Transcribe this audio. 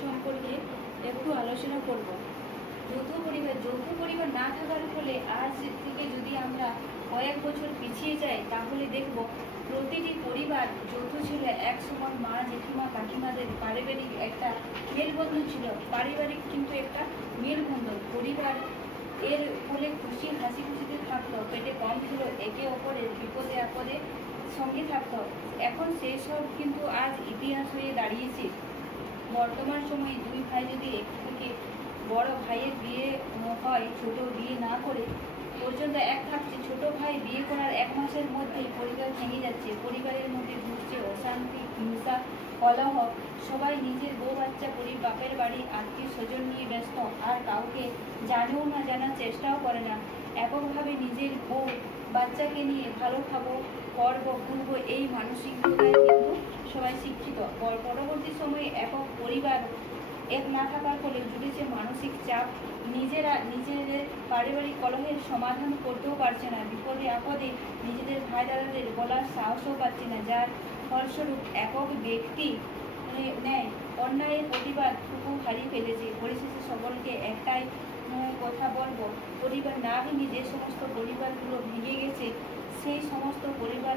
সম্পর্কে একটু আলোচনা করব। যৌথ পরিবার যৌথ পরিবার না থাকার ফলে আজ থেকে যদি আমরা কয়েক বছর পিছিয়ে যাই, তাহলে দেখব প্রতিটি পরিবার যৌথ ছিল, এক সময় মা, জেঠিমা, কাকিমাদের পারিবারিক একটা মেলবন্ধন ছিল। পারিবারিক কিন্তু একটা মেলবন্ধন। পরিবার এর ফলে খুশি, হাসি খুশিতে থাকতো, পেটে কম ছিল, একে অপরের বিপদে আপদে সঙ্গে থাকতো। এখন সেই সব কিন্তু আজ ইতিহাস হয়ে দাঁড়িয়েছে। বর্তমান সময়ে দুই ভাই যদি এক থেকে বড় ভাইয়ের বিয়ে হয়, ছোট বিয়ে না করে, পর্যন্ত এক থাকছে ছোট ভাই বিয়ে করার এক মাসের মধ্যেই পরিবার ভেঙে যাচ্ছে। পরিবারের মধ্যে ঘুরছে অশান্তি, হিংসা কলহ, সবাই নিজের বউ বাচ্চা পরি বাপের বাড়ি, আত্মীয় স্বজন নিয়ে ব্যস্ত, আর কাউকে জানেও না জানার চেষ্টাও করে না। এককভাবে নিজের বউ বাচ্চাকে নিয়ে ভালো খাব, করব, ঘুরবো, এই মানসিকতায় কিন্তু সবাই শিক্ষিত। পরবর্তী সময়ে একক পরিবার এক না থাকার ফলে জুড়েছে মানসিক চাপ। নিজেরা নিজেদের পারিবারিক কলহের সমাধান করতেও পারছে না। বিপদে আপদে নিজেদের ভাই দাদাদের বলার সাহসও পাচ্ছে না। যার ফলস্বরূপ একক ব্যক্তি নেয়, অন্যায়ের প্রতিবাদ টুকু হারিয়ে ফেলেছে। পরিশেষে সকলকে একটাই কথা বলব, পরিবার না ভেঙে যে সমস্ত পরিবারগুলো ভেঙে গেছে, সেই সমস্ত পরিবারগুলো